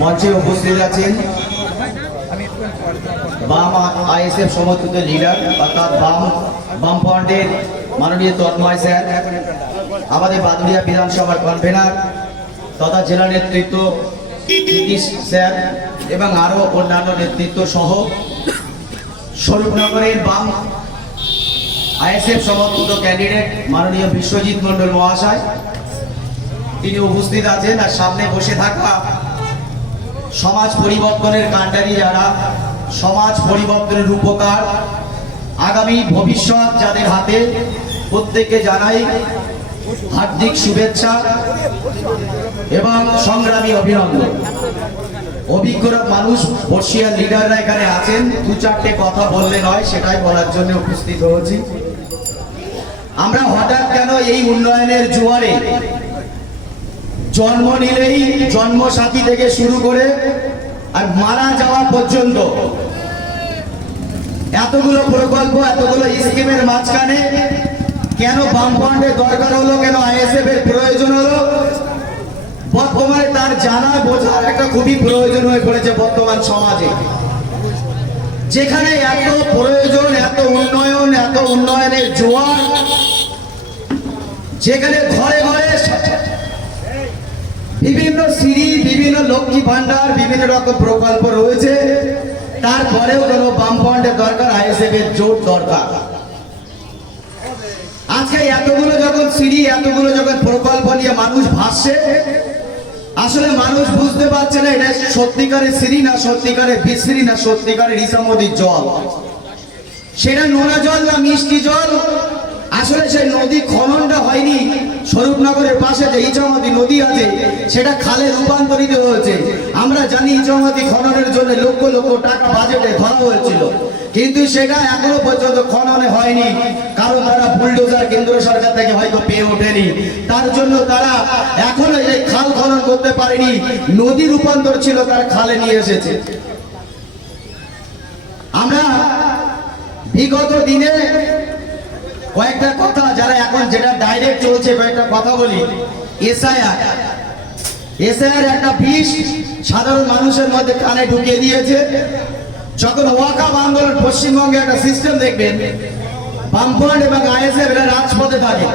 মঞ্চে উপস্থিত আছেন বাম আইএসএফ সমর্থিত লিডার অর্থাৎ বামফ্রন্টের মাননীয় তন্ময় স্যার, আমাদের বাদুড়িয়া বিধানসভার কনভেনার তথা জেলা নেতৃত্ব নীতিশ স্যার এবং আরো অন্যান্য নেতৃত্ব সহ স্বরূপনগরের বাম আইএসএফ সমর্থিত ক্যান্ডিডেট মাননীয় বিশ্বজিৎ মণ্ডল মহাশয় তিনি উপস্থিত আছেন। আর সামনে বসে থাকা সমাজ পরিবর্তনের কাণ্ডারি যারা, সমাজ পরিবর্তনের রূপকার, আগামী ভবিষ্যৎ যাদের হাতে, প্রত্যেককে জানাই হার্দিক শুভেচ্ছা এবং সংগ্রামী অভিনন্দন। অভিজ্ঞ মানুষ, বর্ষিয়ার লিডাররা এখানে আছেন, দু চারটে কথা বললে নয়, সেটাই বলার জন্য উপস্থিত হয়েছি। আমরা হঠাৎ কেন এই উন্নয়নের জোয়ারে জন্ম নিলেই জন্মসাথী থেকে শুরু করে আর মারা যাওয়া পর্যন্ত এতগুলো প্রকল্প, এতগুলো স্কিমের মাঝখানে কেন বামফ্রন্টের দরকার হলো, কেন আইএসএফ এর প্রয়োজন হলো, বর্তমানে তার জানা বোঝার একটা খুবই প্রয়োজন হয়ে পড়েছে বর্তমান সমাজে, যেখানে এত প্রয়োজন, এত উন্নয়ন, এত উন্নয়নের জোয়ার, যেখানে ঘরে ঘরে বিভিন্ন সিঁড়ি, বিভিন্ন লক্ষ্মী ভান্ডার, বিভিন্ন রকম প্রকল্প রয়েছে, তারপরেও কেন বামফ্রন্টের দরকার, আইএসএফ এর জোট দরকার। আজকে এতগুলো যখন সিঁড়ি, এতগুলো যখন প্রকল্প নিয়ে মানুষ ভাসছে, আসলে মানুষ বুঝতে পারছে না এটা সত্যিকারের সিঁড়ি না সত্যিকারের বিশ্রী না সত্যিকারের ইসামতির জল, সেটা নোনা জল না মিষ্টি জল। আসলে সেই নদী খননটা হয়নি, স্বরূপনগরের পাশে যে ইছামতি নদী আছে সেটা খালে রূপান্তরিত হয়েছে। আমরা জানি ইছামতি খননের জন্য লক্ষ লক্ষ টাকা বাজেটে ধরা হয়েছিল, কিন্তু সেটা এখনো পর্যন্ত খননে হয়নি, কারণ তারা বুলডোজার কেন্দ্র সরকার থেকে হয়তো পেয়ে ওঠেনি, তার জন্য তারা এখনো এই খাল খনন করতে পারেনি। নদী রূপান্তর ছিল, তার খালে নিয়ে এসেছে। আমরা বিগত দিনে কয়েকটা কথা, যারা এখন যেটা ডাইরেক্ট চলছে, কয়েকটা কথা বলি। এসআইআর একটা বিষ সাধারণ মানুষের মধ্যে কানে ঢুকিয়ে দিয়েছে। যখন ওয়াকফ আন্দোলন পশ্চিমবঙ্গে একটা সিস্টেম দেখবেন, বামফ্রন্ট এবং আইএসএফ এরা রাজপথে থাকে,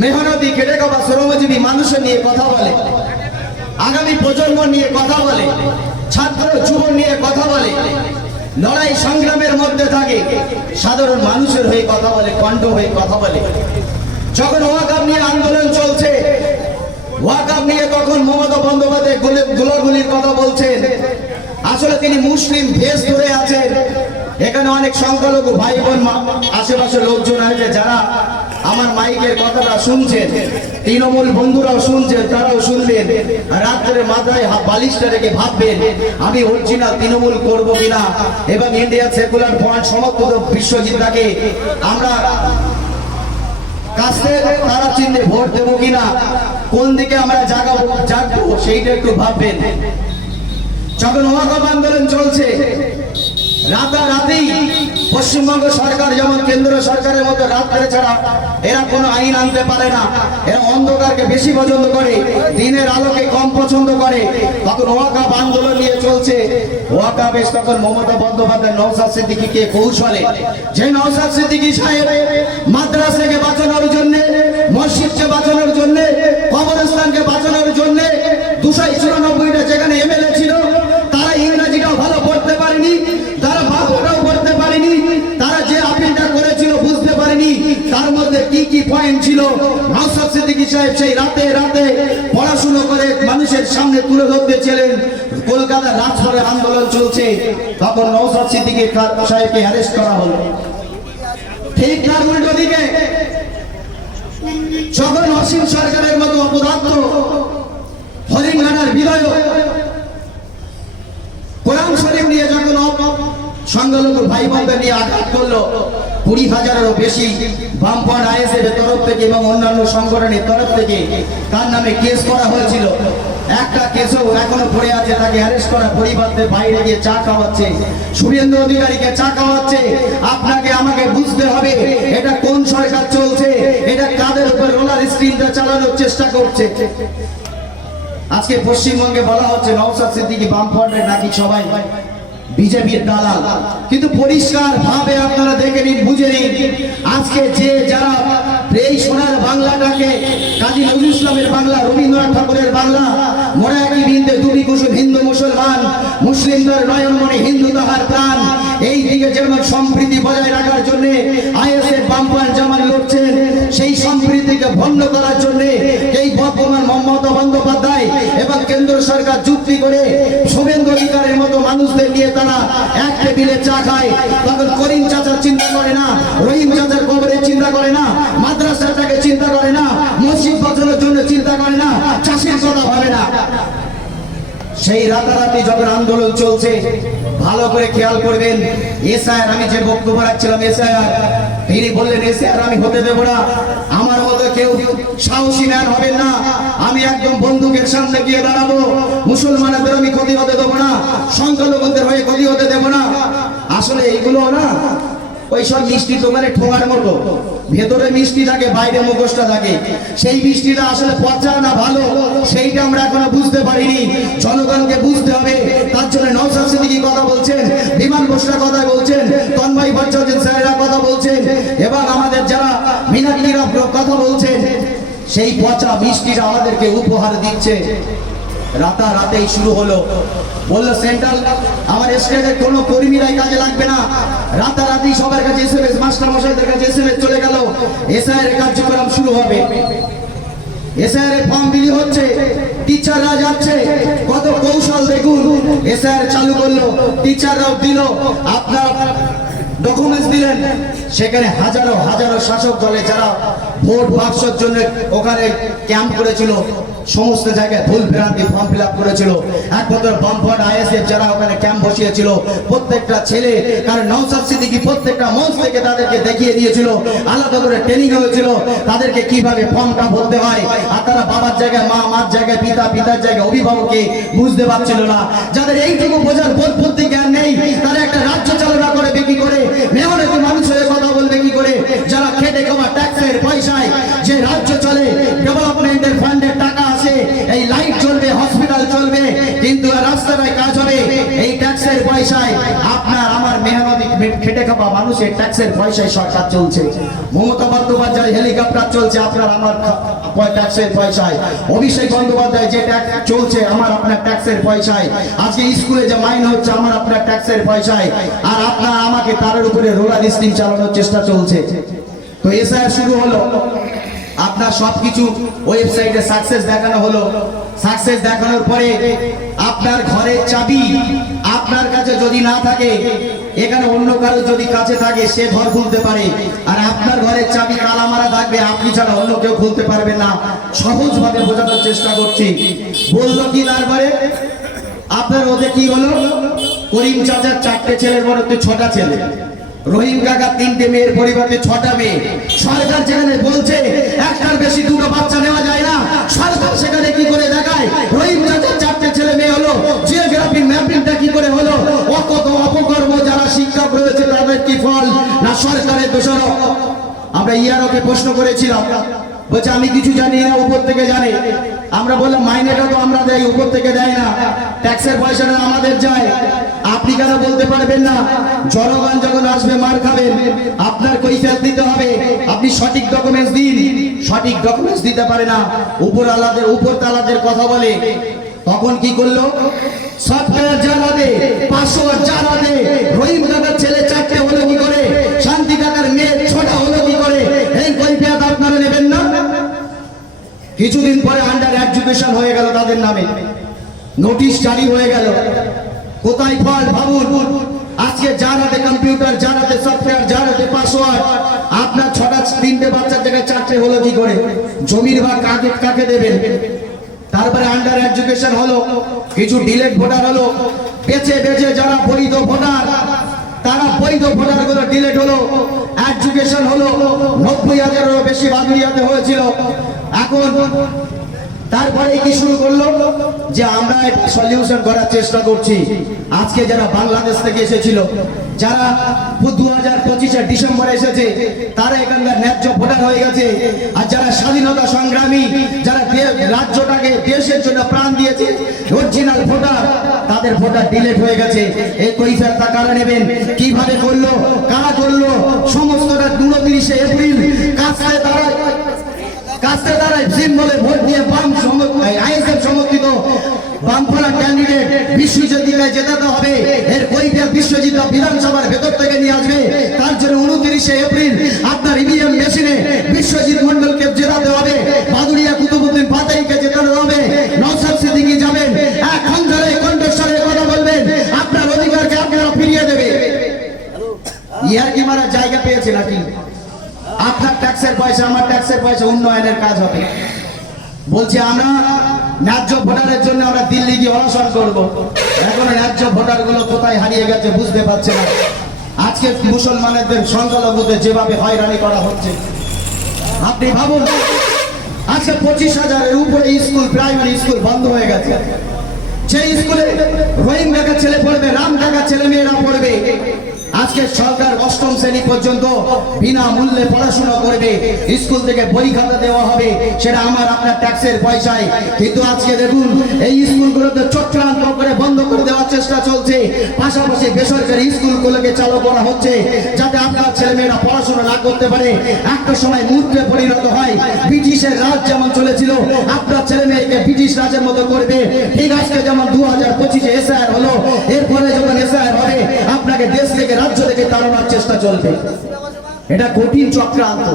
মেহনতি খেটে খাওয়া শ্রমজীবী মানুষের নিয়ে কথা বলে, আগামী প্রজন্ম নিয়ে কথা বলে, ছাত্র যুব নিয়ে কথা বলে, লড়াই সংগ্রামের মধ্যে থাকে, সাধারণ মানুষের হয়ে কথা বলে, কণ্ঠ হয়ে কথা বলে। যখন ওয়াকফ নিয়ে আন্দোলন চলছে, ওয়াকফ নিয়ে তখন মমতা বন্দ্যোপাধ্যায় গোলাগুলির কথা বলছেন। আসলে তিনি মুসলিম ভেষ ধরে আছেন। এখানে অনেক সংখ্যালঘু ভাই বোন, আশেপাশে লোকজন আছে যারা আমার মাইকের কথাটা শুনছেন, তৃণমূল বন্ধুরাও শুনছেন, তারাও শুনবেন। রাত্রে মাথায় বালিশটা রেখে ভাববেন আমি অরিজিনাল তৃণমূল করবো কিনা, এবং ইন্ডিয়া সেকুলার ফ্রন্ট সমর্থিত বিশ্বজিৎকে আমরা কাছে তারা চিহ্নে ভোট দেবো কিনা, কোন দিকে আমরা জাগবো সেইটা একটু ভাববেন। যখন ওয়াকফ আন্দোলন চলছে, রাতারাতি পশ্চিমবঙ্গ সরকার যেমন কেন্দ্র সরকারের মতো রাত্রে ছাড়া এরা কোনো আইন আনতে পারে না, এরা অন্ধকারকে বেশি পছন্দ করে, দিনের আলোকে কম পছন্দ করে। তখন ওয়াকফ আন্দোলন নিয়ে চলছে, ওয়াকফ এসে তখন মমতা বন্দ্যোপাধ্যায় নওশাদ সিদ্দিকীকে কৌশলে, যে নওশাদ সিদ্দিকী সাহেব মাদ্রাসাকে বাঁচানোর জন্য, মসজিদকে বাঁচানোর জন্য, কবরস্থানকে বাঁচানোর জন্য 294টা যেখানে এমএলএ ছিল, তারা ইংরেজিটাও ভালো পড়তে পারেনি, তারা বাংলাটাও পড়তে পারেনি, তারা যে আপিলটা করেছিল বুঝতে পারেনি তার মধ্যে কি কি পয়েন্ট ছিল। নওশাদ সিদ্দিকী সাহেব সেই রাতে রাতে পড়াশুনো করে মানুষের সামনে তুলে ধরতেছিলেন। কলকাতার রাজপথে আন্দোলন চলছে, তখন নওশাদ সিদ্দিকী সাহেবকে অ্যারেস্ট করা হলো। ঠিক তার উল্টো দিকে যখন অসীম সরকারের মতো অপদার্থ হরিঙ্গানার বিধায়ক কোরআন শরীফ নিয়ে যখন সংখ্যালঘু ভাই বোনদের নিয়ে আঘাত করলো, 20,000-এরও বেশি বামফ্রন্ট আইএসএফ এর তরফ থেকে এবং অন্যান্য সংগঠনের তরফ থেকে তার নামে কেস করা হয়েছিল। একটা কেসও এখনো পড়ে আছে, তাকে অ্যারেস্ট করা, পরিবারদের বাইরে গিয়ে চা খাওয়াচ্ছে, শুভেন্দু অধিকারীকে চা খাওয়াচ্ছে। আপনাকে আমাকে বুঝতে হবে এটা কোন সরকার চলছে, এটা কাদের উপর রোলার স্ক্রিনটা চালানোর চেষ্টা করছে। আজকে পশ্চিমবঙ্গে বলা হচ্ছে নওশাদ সিদ্দিকী বামফ্রন্টের নাকি সবাই বিজেপির দালাল, কিন্তু পরিষ্কার ভাবে আপনারা দেখে নিন, বুঝে নিন। আজকে যে যারা এই সোনার বাংলাটাকে, কাজী নজরুল ইসলামের বাংলা, রবীন্দ্রনাথ ঠাকুরের বাংলা, মোরা একই বৃন্দে দুটি কুসুম হিন্দু মুসলমান, মুসলিমদের নয়নমণি হিন্দু তাহার প্রাণ, এই দিকে যেমন সম্প্রীতি বজায় রাখার জন্য আইএসএফ বামফ্রন্ট জামাত লড়ছেন, সেই সম্প্রীতিকে ভঙ্গ করার জন্য এই বর্তমান মমতা বন্দ্যোপাধ্যায় এবং কেন্দ্র সরকার যুক্তি করে শুভেন্দু অধিকারীর মতো মানুষদের নিয়ে তারা এক টেবিলে চা খায়। তখন করিম চাচার চিন্তা করে না, রহিম চাচার কবরের চিন্তা করে না, মাদ্রাসাটাকে চিন্তা করে না, মসজিদ বাঁচানোর জন্য চিন্তা করে না, চাষের কথা ভাবে না। সেই রাতারাতি যখন আন্দোলন চলছে, ভালো করে খেয়াল করবেন, এসআইআর, আমি যে বক্তব্য রাখছিলাম এসআইআর, তিনি বললেন এসআইআর আমি হতে দেব না, আমার মতো কেউ সাহসী ম্যান হবেন না, আমি একদম বন্দুকের সামনে গিয়ে দাঁড়াবো, মুসলমানদের আমি ক্ষতি হতে দেবো না, সংখ্যালঘুদের হয়ে ক্ষতি হতে দেবো না। আসলে এইগুলো না ওই সব মিষ্টি দোকানে ঠোঙার মতো, ভেতরে মিষ্টি থাকে, বাইরে মুখোশটা থাকে। সেই মিষ্টিটা আসলে পচা না ভালো, সেইটা আমরা এখনো বুঝতে পারিনি। জনগণকে বুঝতে হবে। তার জন্য নওশাদ সিদ্দিকী কথা বলছেন, বিমান বসরা কথা বলছেন, তন্ময় ভট্টাচার্য স্যারেরা কথা বলছেন, এবং আমাদের যারা মিনাক্ষীরা কথা বলছেন, সেই পচা মিষ্টিটা আমাদেরকে উপহার দিচ্ছে। রাতারাতেই শুরু হলো, বললো সেন্ট্রাল আমার স্টেটের কোনো কর্মীরাই কাজে লাগবে না। রাতারাতি সবার কাছে এসএমএস, মাস্টার মশাইদের কাছে এসএমএস চলে গেল, এসআইআর কার্যক্রম শুরু হবে। এসআইআর ফর্ম বিলি হচ্ছে, টিচাররা যাচ্ছে, কত কৌশল দেখুন। এসআইআর চালু করলো, টিচাররাও দিল, আপনার ডকুমেন্টস দিলেন, সেখানে হাজারো হাজারো শাসক দলে যারা ভোট বাক্সের জন্য ওখানে ক্যাম্প করেছিল, সমস্ত জায়গায় ভুল ভ্রান্তি ফর্ম ফিল আপ করেছিল, একমাত্র বামফ্রন্ট আইএসএফ যারা ওখানে ক্যাম্প বসিয়েছিল, প্রত্যেকটা ছেলে, কারণ নওশাদ সিদ্দিকী প্রত্যেকটা মঞ্চ থেকে তাদেরকে দেখিয়ে দিয়েছিল, আলাদা করে ট্রেনিং হয়েছিল তাদেরকে কিভাবে ফর্মটা ভরতে হয়। আর তারা বাবার জায়গায় মা, মার জায়গায় পিতা, পিতার জায়গায় অভিভাবককে বুঝতে পারছিল না। যাদের এইটুকু বোঝার বোধ বুদ্ধি জ্ঞান নেই, তারা একটা রাজ্য চালনা করে কি করে, মেয়রের মানুষের কথা বলবে কি করে, যারা খেটে খাওয়া ট্যাক্সের পয়সায় যে রাজ্য চলে, ডেভেলপমেন্টের ফান্ডের টাকা আসে, এই লাইট চলবে, হসপিটাল চলবে, কিন্তু রাস্তাটায় কাজ হবে এই ট্যাক্সের পয়সায়। আপনার আমার মেহনতি খেটে খাওয়া মানুষের ট্যাক্সের পয়সায় সরকার চলছে। মমতা বন্দ্যোপাধ্যায় হেলিকপ্টার চলছে আপনার আমার ট্যাক্সের পয়সায়। অভিষেক বন্দ্যোপাধ্যায় যে ট্যাক্স চলছে আমার আপনার ট্যাক্সের পয়সায়। আজকে স্কুলে যে মাইন হচ্ছে আমার আপনার ট্যাক্সের পয়সায়। আর আপনার আমাকে তার উপরে রোলার স্কিম চালানোর চেষ্টা চলছে। তো এসআইআর শুরু হলো, আপনার সবকিছু ওয়েবসাইটে সাকসেস দেখানো হলো। সাকসেস দেখানোর পরে আপনার ঘরের চাবি আপনার কাছে যদি না থাকে, এখানে অন্য কারো যদি কাছে থাকে সে ঘর খুলতে পারে, আর আপনার ঘরের চাবি তালা মারা থাকবে, আপনি ছাড়া অন্য কেউ খুলতে পারবে না। সহজ ভাবে বোঝানোর চেষ্টা করছি। বললো কি তারপরে আপনার ওতে কি হলো, করিম চাচার 4টে ছেলের বড়তে 6টা ছেলে, রহিম কাকা 3টে মেয়ের পরিবর্তে 6টা মেয়ে। সরকার যেখানে বলছে একটার বেশি 2টো বাচ্চা নেওয়া যায় না, সরকার সেখানে কি করে দেখায় রহিম চাচার 4টে ছেলে মেয়ে হলো। জিওগ্রাফি ম্যাপিংটা কি করে হলো? কত অপকর্ম যারা শিক্ষক রয়েছে তাদের কি ফল না সরকারের দোষারোপ? আমরা ইয়ারকে প্রশ্ন করেছিলাম, বলছে আমি কিছু জানি না, উপর থেকে জানে। আমরা বললাম মাইনেটা তো আমরা দেয়, উপর থেকে দেয় না, ট্যাক্সের পয়সাটা আমাদের যায়, আপনি কেন বলতে পারবেন না? জনগণ যখন আসবে মার খাবেন, আপনার কৈফিয়ত দিতে হবে। আপনি সঠিক ডকুমেন্টস দিন, সঠিক ডকুমেন্টস দিতে পারে না, উপর তালাদের কথা বলে। তখন কি করলো, সফটওয়্যার জানাতে, পাসওয়ার্ড জানাতে, রহিম কাকার ছেলে 4টে হলো কি করে, শান্তি কাকার মেয়ে 6টা হলো কি করে? এই কৈফিয়ত আপনারা নেবেন না? কিছুদিন পরে আন্ডার এডুকেশন হয়ে গেল তাদের নামে, নোটিশ জারি হয়ে গেল। কোথায় ফল ভাবুন। আজকে যার হাতে কম্পিউটার, যার হাতে সফটওয়্যার, যার হাতে পাসওয়ার্ড, আপনার 3টে বাচ্চার জায়গায় 4টে হলো কি করে? জমির ভাগ কাকে দেবেন? তারপরে আন্ডার এডুকেশন হলো, কিছু ডিলেট ভোটার হলো, বেঁচে বেঁচে যারা বৈধ ভোটার, তারা বৈধ ভোটার গুলো ডিলেট হলো। এডুকেশন হলো 90,000-এরও বেশি বাদুড়িয়াতে হয়েছিল। এখন তারপরে কি শুরু করলো যে আমরা একটা সলিউশন করার চেষ্টা করছি। আজকে যারা বাংলাদেশ থেকে এসেছিল, যারা 2025 ডিসেম্বরে এসেছে, তারা এখানকার ন্যায্য ভোটার হয়ে গেছে। আর যারা স্বাধীনতা সংগ্রামী, যারা রাজ্যটাকে দেশের জন্য প্রাণ দিয়েছে, অরিজিনাল ভোটার, তাদের ভোটার ডিলেট হয়ে গেছে। এই কৈফিয়তটা কারা নেবেন? কিভাবে করলো, কারা করলো? সমস্তটা 29 এপ্রিল কাস্তে দাঁড়ায় সিম্বলে ভোট দিয়ে আইএসএফ সমর্থিত বামফালা ক্যান্ডিডেট বিশ্বজিৎকে জেতাতে হবে। এর কৈফিয়ত বিশ্বজিৎ বিধানসভার ভেতর থেকে নিয়ে আসবে। তার জন্য 29 এপ্রিল আপনার ইভিএম মেশিনে বিশ্বজিৎ মন্ডলকে জেতাতে হবে, বাদুড়িয়া কুতুবুদ্দিন ফাতাইকে জেতাতে হবে, নওশাদ সিদ্দিকী যাবেন, এক খঞ্জরে কণ্ঠস্বরে কথা বলবেন, আপনার অধিকারকে আপনারা ফিরিয়ে দেবে। ইয়ার কি মারা জায়গা পেয়েছে নাকি? আপনার ট্যাক্সের পয়সা, আমার ট্যাক্সের পয়সা, উন্নয়নের কাজ হবে। বলছি আমরা ন্যায্য ভোটারের জন্য আমরা দিল্লি গিয়ে অনশন করব। এখন ন্যায্য ভোটার গুলো কোথায় হারিয়ে গেছে বুঝতে পারছে না। আজকে মুসলমানদের সংখ্যালঘুদের যেভাবে হয়রানি করা হচ্ছে, আপনি ভাবুন, আজকে 25,000-এর উপরে স্কুল, প্রাইমারি স্কুল বন্ধ হয়ে গেছে। সেই স্কুলে রোহিঙ্গা ছেলে পড়বে, রামঢাকা ছেলে মেয়েরা পড়বে। আজকে সরকার 8ম শ্রেণী পর্যন্ত বিনামূল্যে পড়াশোনা করবে, স্কুল থেকে বই খাতা দেওয়া হবে, সেটা আমার আপনার ট্যাক্সের পয়সায়। কিন্তু আজকে দেখুন এই স্কুলগুলোতে চক্রান্ত করে বন্ধ করে দেওয়ার চেষ্টা চলছে। পাশাপাশি বেসরকারি স্কুলগুলোকে চালু করা হচ্ছে যাতে আপনার ছেলেমেয়েরা পড়াশোনা না করতে পারে। একটা সময় মূর্খে পরিণত হয়। ব্রিটিশের রাজ যেমন চলেছিল, আপনার ছেলে মেয়েকে ব্রিটিশ রাজের মতো করবে। ঠিক আজকে যেমন 2025-এ এসআইআর হলো, এরপরে যখন এসআইআর হবে আপনাকে দেশ থেকে, রাজ্য থেকে তাড়ানোর চেষ্টা চলবে। এটা কঠিন চক্রান্ত,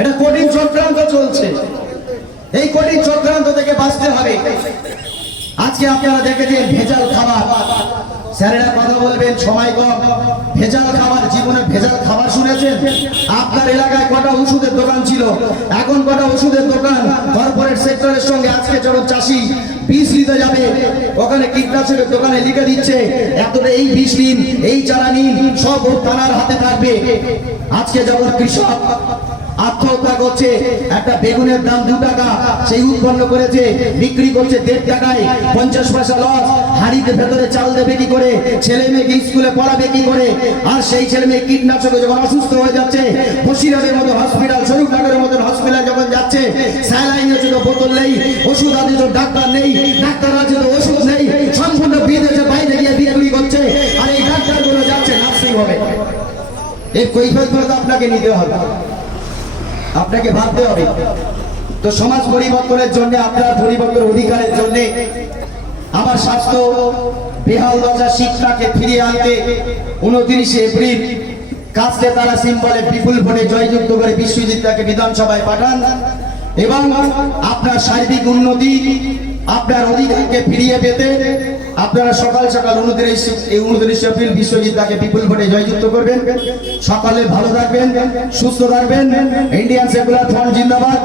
এটা কঠিন চক্রান্ত চলছে। এই কঠিন চক্রান্ত থেকে বাঁচতে হবে। আজকে আপনারা দেখেছেন ভেজাল খাবার, স্যারেরা কথা বলবেন, সময় কম। ভেজাল খাবার, জীবনে ভেজাল খাবার শুনেছেন? আপনার এলাকায় কটা ওষুধের দোকান ছিল, এখন কটা ওষুধের দোকান? কর্পোরেট সেক্টরের সঙ্গে আজকে যখন চাষি বীজ নিতে যাবে, ওখানে কীটনাশকের দোকানে লিখে দিচ্ছে এতটা এই বীজ নিন, এই চারা নিন, সব ওর থানার হাতে থাকবে। আজকে যখন কৃষক আত্মহত্যা করছে, একটা বেগুনের দাম 2 টাকা, সেই উৎপন্ন করেছে, বিক্রি করছে 1.5 টাকায়, 50 পয়সা লস। হাড়িতে ভেতরে চাল দেবে কি করে? ছেলে মেয়েকে স্কুলে পড়াবে কি করে? আর সেই ছেলে মেয়ে কীটনাশকে যখন অসুস্থ হয়ে যাচ্ছে, বসিরহাটের মতো হসপিটাল, স্বরূপনগরের মতো হসপিটাল যখন যাচ্ছে, স্যালাইনের জন্য বোতল নেই, ওষুধ আদির জন্য ডাক্তার নেই, ডাক্তার আছে তো ওষুধ নেই, সম্পূর্ণ বিদেশে বাইরে গিয়ে বিক্রি করছে। আর এই ডাক্তারগুলো যাচ্ছে নার্সিং হোমে। এই কৈফিয়তগুলো তো আপনাকে নিতে হবে, আপনাকে ভাবতে হবে। তো সমাজ পরিবর্তনের জন্য, আপনার পরিবর্তনের অধিকারের জন্য, আমার স্বাস্থ্য বেহাল দশা শিক্ষাকে ফিরিয়ে আনতে 29 এপ্রিল কাস্তে তারা সিম্বলে বিপুল ভোটে জয়যুক্ত করে বিশ্বজিৎকে বিধানসভায় পাঠান এবং আপনার সার্বিক উন্নতি, আপনার অধিকারকে ফিরিয়ে পেতে আপনারা সকাল সকাল 29 এপ্রিল বিশ্বজিৎকে বিপুল ভোটে জয়যুক্ত করবেন। সকালে ভালো থাকবেন, সুস্থ থাকবেন। ইন্ডিয়ান সেকুলার ফ্রন্ট জিন্দাবাদ।